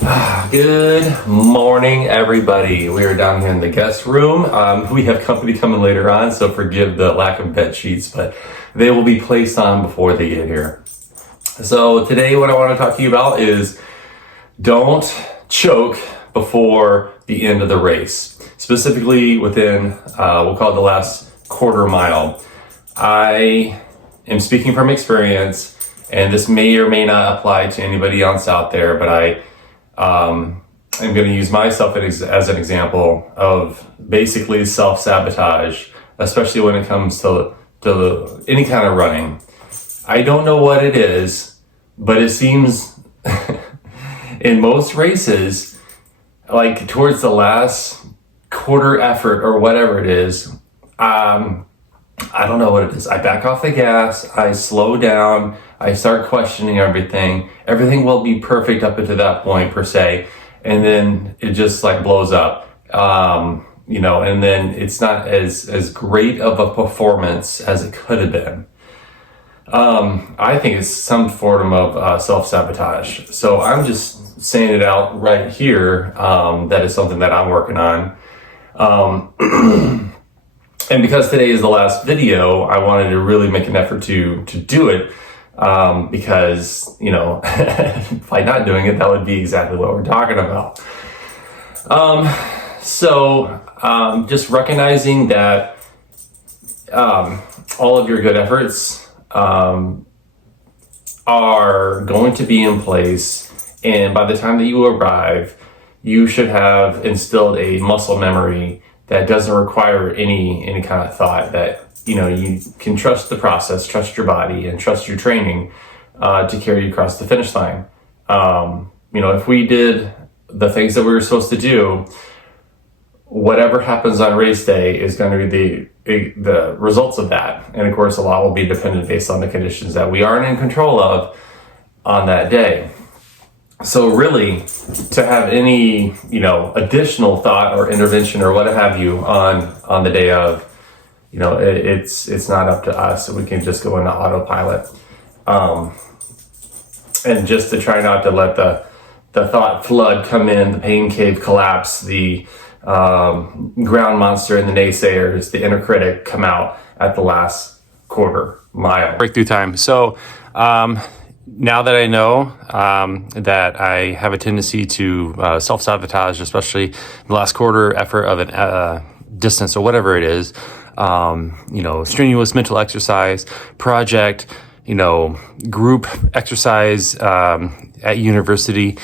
Good morning, everybody. We are down here in the guest room. We have company coming later on, so forgive the lack of bed sheets, but they will be placed on before they get here. So today what I want to talk to you about is don't choke before the end of the race, specifically within, we'll call it the last quarter mile. I am speaking from experience, and this may or may not apply to anybody else out there, but I'm going to use myself as an example of basically self-sabotage, especially when it comes to any kind of running. I don't know what it is, but it seems in most races, like towards the last quarter effort or whatever it is, I don't know what it is. I back off the gas, I slow down, I start questioning everything. Everything will be perfect up until that point per se, and then it just like blows up. And then it's not as great of a performance as it could have been. I think it's some form of self-sabotage. So I'm just saying it out right here. That is something that I'm working on. And because today is the last video, I wanted to really make an effort to do it. Because, by not doing it, that would be exactly what we're talking about. Just recognizing that all of your good efforts are going to be in place, and by the time that you arrive, you should have instilled a muscle memory that doesn't require any kind of thought, that you can trust the process, trust your body, and trust your training to carry you across the finish line. If we did the things that we were supposed to do, whatever happens on race day is going to be the results of that. And of course, a lot will be dependent based on the conditions that we aren't in control of on that day. So really, to have any, additional thought or intervention or what have you on the day of, it's not up to us. We can just go into autopilot. And just to try not to let the thought flood come in, the pain cave collapse, the ground monster and the naysayers, the inner critic come out at the last quarter mile. Breakthrough time. So now that I know that I have a tendency to self-sabotage, especially the last quarter effort of an distance or whatever it is, strenuous mental exercise, project, group exercise at university,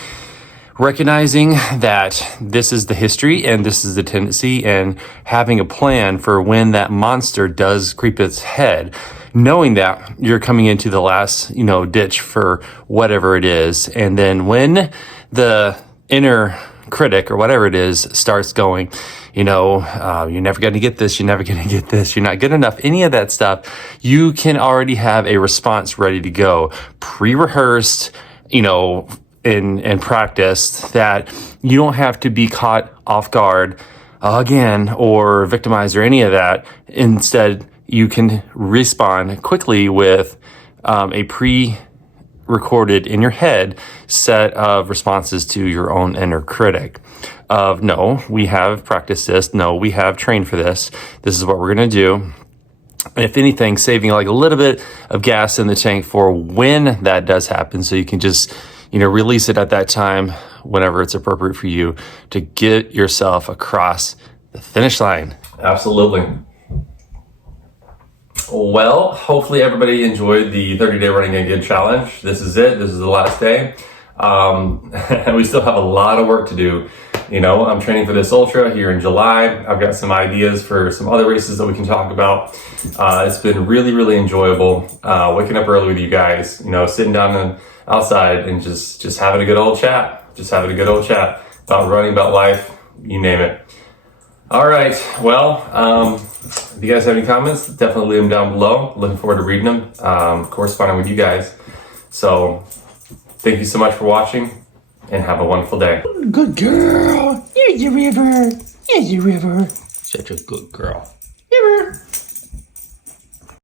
recognizing that this is the history and this is the tendency, and having a plan for when that monster does creep its head, knowing that you're coming into the last, ditch for whatever it is. And then when the inner critic or whatever it is starts going, you're never going to get this, you're never going to get this, you're not good enough, any of that stuff, you can already have a response ready to go, pre-rehearsed, in practice, that you don't have to be caught off guard again or victimized or any of that. Instead, you can respond quickly with a pre-recorded in your head set of responses to your own inner critic of, no, we have practiced this. No, we have trained for this. This is what we're going to do. And if anything, saving like a little bit of gas in the tank for when that does happen. So you can just, release it at that time, whenever it's appropriate for you to get yourself across the finish line. Absolutely. Well, hopefully everybody enjoyed the 30-day running again challenge. This is it. This is the last day. And we still have a lot of work to do. I'm training for this ultra here in July. I've got some ideas for some other races that we can talk about. It's been really, really enjoyable waking up early with you guys, sitting down outside and just having a good old chat. Just having a good old chat about running, about life, you name it. All right. Well, if you guys have any comments, definitely leave them down below. Looking forward to reading them, corresponding with you guys. So thank you so much for watching, and have a wonderful day. Good girl. Here's the river. Here's the river. Such a good girl. River.